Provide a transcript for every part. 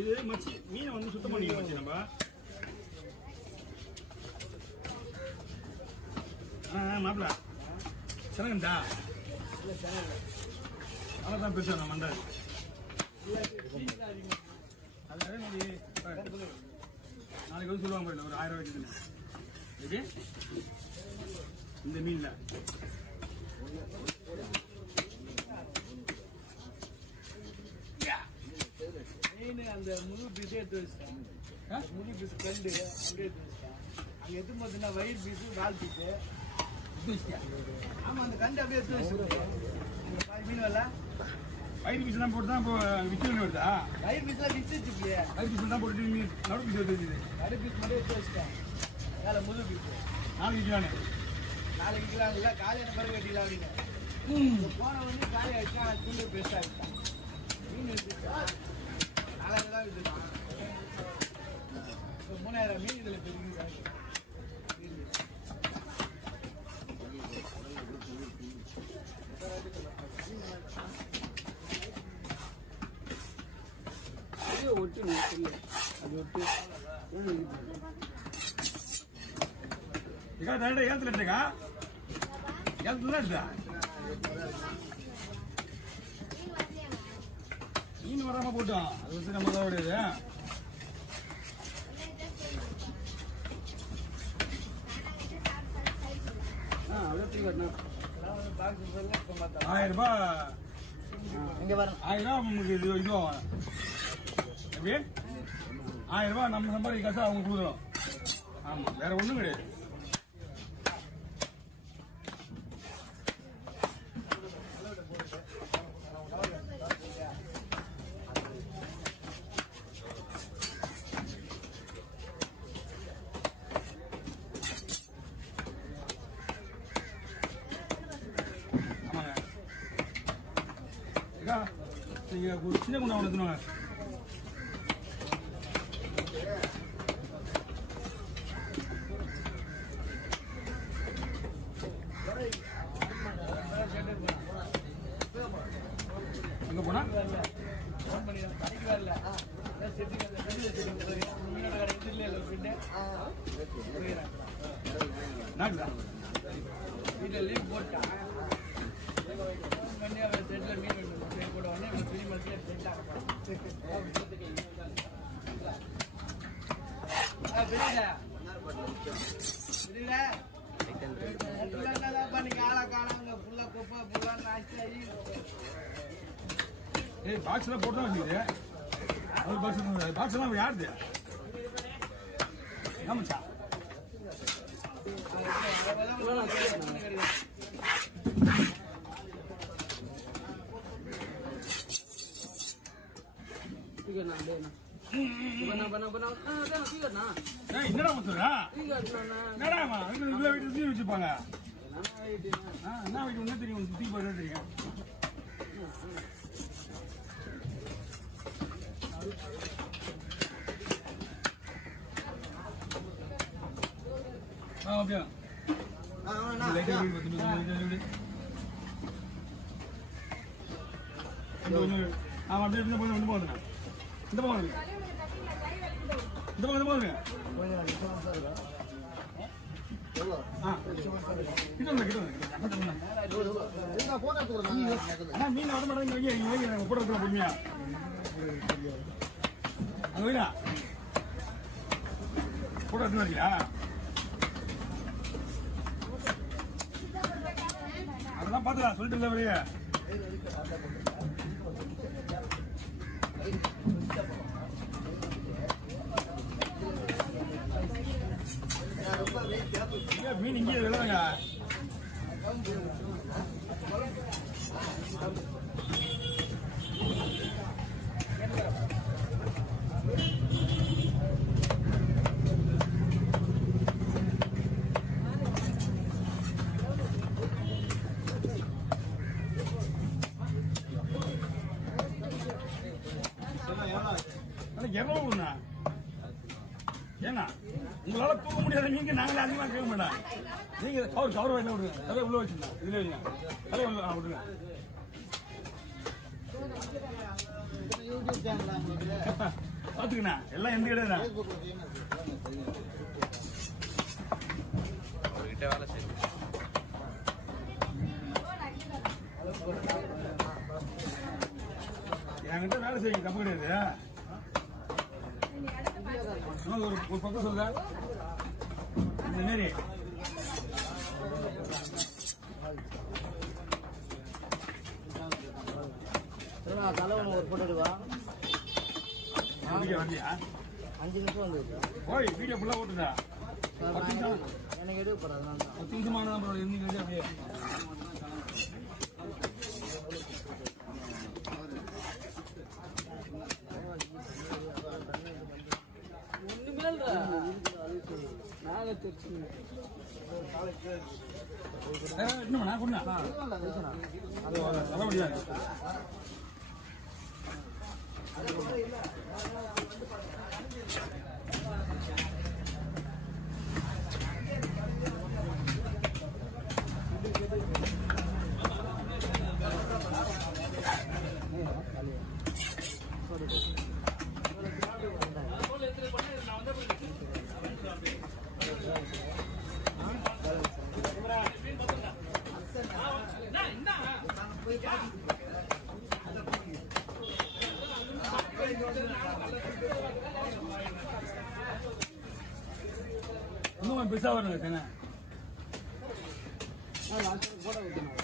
இது மச்சி மீனை வந்து சுத்தம் பண்ணிக்கலாம் மச்சி நம்ம. மாப்பிள்ள சிறங்கண்டா அவ்வளோதான் பெருசா நான் மண்டாது. அது அதே மாதிரி நாளைக்கு வந்து சொல்லுவாங்க ஒரு 1000 ரூபாய்க்கு இது இந்த மீன்ல. மீன் அந்த முழு பீஸே எடுத்து வச்சுட்டேன். முழு பீஸ் கண்டு அப்படியே எடுத்து வச்சுட்டேன். அங்கே எடுத்து பார்த்தீங்கன்னா வயிறு பீஸு கால் பீஸு எடுத்து வச்சுட்டேன். ஆமாம் அந்த கண்டு அப்படியே எடுத்து வச்சுருக்கேன். மீன் வரல வயிறு பீஸ் தான் போட்டு தான் இப்போ விற்று வருதா? வயிறு பீஸ்லாம் விற்றுச்சு இல்லையா? வயிறு பீஸ் தான் போட்டு மீன் நடு பீஸ் எடுத்து வச்சுது. நடு பீஸ் மட்டும் எடுத்து வச்சுட்டேன். வேலை முழு பீஸு நாளைக்கு விற்கலான்னு. நாளைக்கு விற்கலாம் இல்லை காலையான பிறகு கட்டிக்கலாம் அப்படின்னு போன வந்து காலி ஆகிடுச்சா துண்டு பெஸ்ட்டாக ஆகிட்டான். மீன் எடுத்துச்சா நாளைக்கு தான் விற்றுட்டான். 3000 மீன் இதில் பெருங்கு. ஒட்டு அது ஒட்டு ஏத்துல எடுத்துக்கா ஏத்துல எடுத்தா மீன் வராம போட்டோம். அது வந்து நம்ம தான் உடையது. ₹1000 இங்க வரும். ₹1000 இது இதுவாகும். எப்படி ₹1000 நம்ம சம்பாதிக்க காசு அவங்க கொடுக்குறோம். ஆமா வேற ஒண்ணும் கிடையாது. நீங்க ஒரு சின்ன குண்டா எடுத்துருவாங்க. எங்க போனா கடைக்கு வரல வீட்டில் லீவ் போட்டான். பண்ணி அவன் செட்டில் மீன் போட உடனே துணி மத்தியில் பண்ணிக்க ஆளா காணாங்க புல்லா குப்பை புல்லா நாச்சி. பாக்ஸ் எல்லாம் போட்டு தான் வச்சுக்குது. பாக்ஸ் எல்லாம் யாருது? ஆமாச்சா என்னடா முத்துறா என்னடா வீட்டு வச்சுப்பாங்க. என்ன வீட்டு ஒண்ணு தெரியும் சுத்தி போய் தெரியும். அப்படியா ஆமா அப்படியே இந்த போதுங்க இந்த போதுங்க இந்த போதுங்க இந்த போதுங்க மீன் வர மாட்டேங்க கூட பொறுமையா அங்க வைடா கூட எடுத்து வரியா? அதெல்லாம் பாத்துக்கலாம் சொல்லிட்டு இல்ல வரைய மீன் இங்கே விளையாங்க. எவ்வளவுண்ணா ஏன்னா உங்களால தூக்க முடியாத நீங்க நாங்களே அதிகமா கேட்க மாட்டோம். நீங்க கவர் வாங்கி விடுங்க. தலையை உள்ள வச்சுருந்தா இதுல வைங்க. தலையை உள்ள விடுங்க. பாத்துக்கண்ணா எல்லாம் எந்த கிடையாது அவர்கிட்ட வேலை செய்யுது. என்கிட்ட வேலை செய்யும் தப்பு கிடையாது. ஒரு பக்கம் சொல்ல இந்த மாரி தலைவன் ஒரு போட்டு எடுவா வந்தியா 5 நிமிஷம் வந்து ஓய் வீடியோ ஃபுல்லா ஓட்டுதா எனக்கு எடுக்க போறேன் அதனால தான் 10 நிமிஷமான இருந்தீங்க அப்படியே ஒண்ணுமே இல்ல நாளை தெரிச்சு இன்னும் நான் கொண்டா அது வர முடியாது. இன்னும் பெருசா வரணும் என்ன போட வைக்கணும்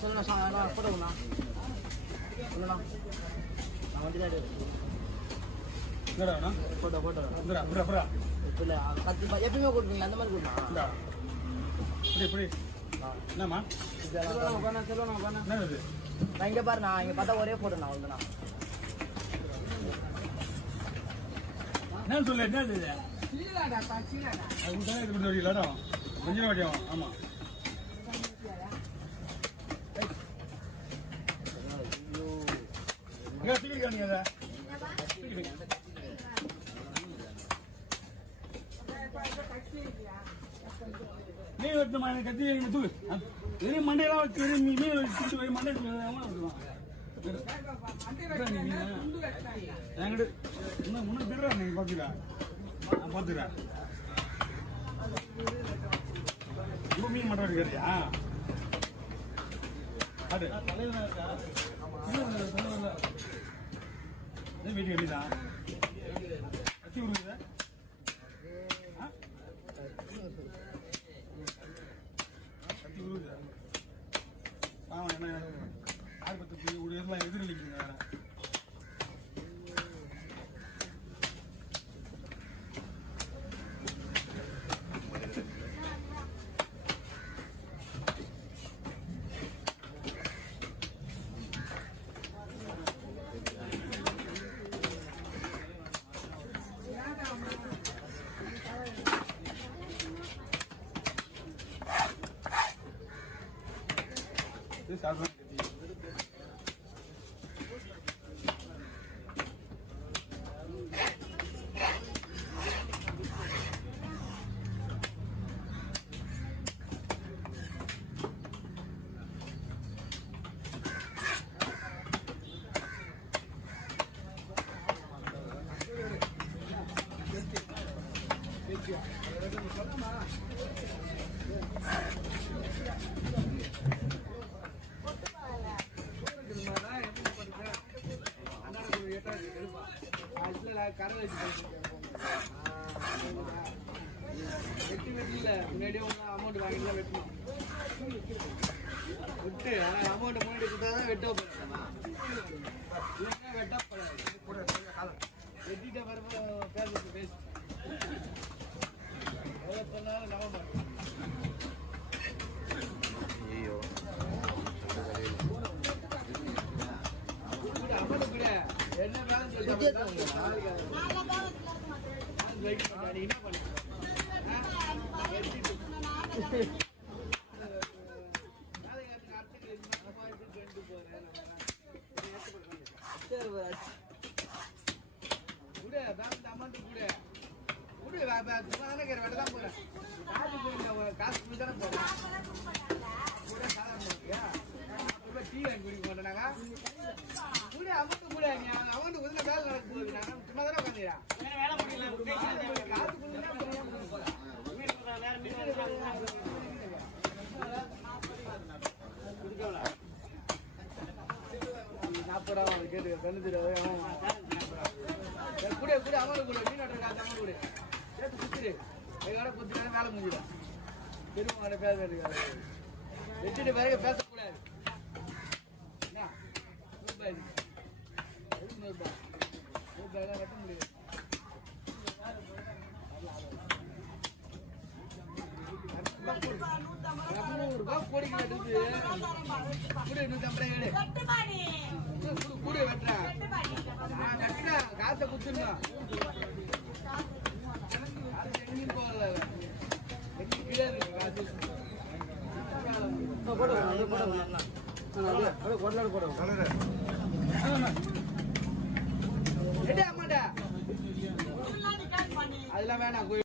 சொல்லுண்ணா போட்டோண்ணா சொல்லுண்ணா நான் வந்து என்னடா போட்டோ போட்டோ இந்தடா புறா புறா இல்லை 10 எப்பயுமே கொடுப்பீங்க அந்த மாதிரி கொடுண்ணா இந்தா இப்படி என்னம்மா சொல்லுண்ணா என்னது நான் இங்கே பாருண்ணா இங்கே பார்த்தா ஒரே போட்டோண்ணா அவ்வளோண்ணா என்னன்னு சொல்லு என்னது அது கொடுத்தா இது கொஞ்சம் இல்லாடம் கொஞ்சம் வாட்டியாகும் ஆமா தூக்கிருக்கானுங்க அதை மீன் வெட்டமா எனக்கு கத்தி எங்க தூக்கு வெறும் மண்டையெல்லாம் வச்சு வெறும் மீன் வச்சு வெறும் மண்டை என்கிட்ட இன்னும் முன்னாடி திடுறா நீங்க பாத்துக்கா நான் பாத்துக்கிறேன் ரொம்ப மீன் மட்டும் எடுக்கிறியா அது வீட்டுக்கு எப்படிதான் கத்தி விடுங்க கத்தி விடுங்க பாவம் என்ன ஆர்வத்துக்கு எல்லாம் எதிரொலிக்குங்க வேற இது சாதாரண கத்தி கரை வச்சு வெட்டி வெட்டில முன்னாடியே அமௌண்ட் வாங்கிலாம் வெட்டணும் விட்டு ஆனால் அமௌண்ட் முன்னாடி கொடுத்தா தான் வெட்ட வெட்டப்படாது வெட்டிட்ட பிறகு பேசுறது பேசு எவ்வளோ சொன்னாலும் நம்ப மாட்டேன் ஐயோ அமௌண்ட் கூட என்ன வேலை செய்ய நீ என்ன பண்ண காசு தானே போறேன் டீ வாங்கி குடிக்க மாட்டேனாங்க கூட அமௌண்ட் கூட அமௌண்ட் உதன வேலை நடக்க போகுது நான் சும்மா தானே உட்காந்துறேன் நாற்பது கேட்டு தொண்ணூத்தி கூட கூட அமௌண்ட் கூட மீன் காசு அமௌண்ட் கூட சேர்த்து குத்துரு எங்களோட குத்து வேலை முடிஞ்சிடும் திரும்ப பேச வச்சுட்டு பிறகு பேசக்கூடாது ரூபாய் கட்ட முடியாது ரூபாய் கோடிக்கு நடுது கூட 150 கூட வெட்டுறேன் நான் கட்டினேன் காசை குத்துருந்தோம் காசு எங்கேயும் போகல எங்கேயும் கீழே இருக்கு காசு அம்மாட்டா அதெல்லாம் வேணாம்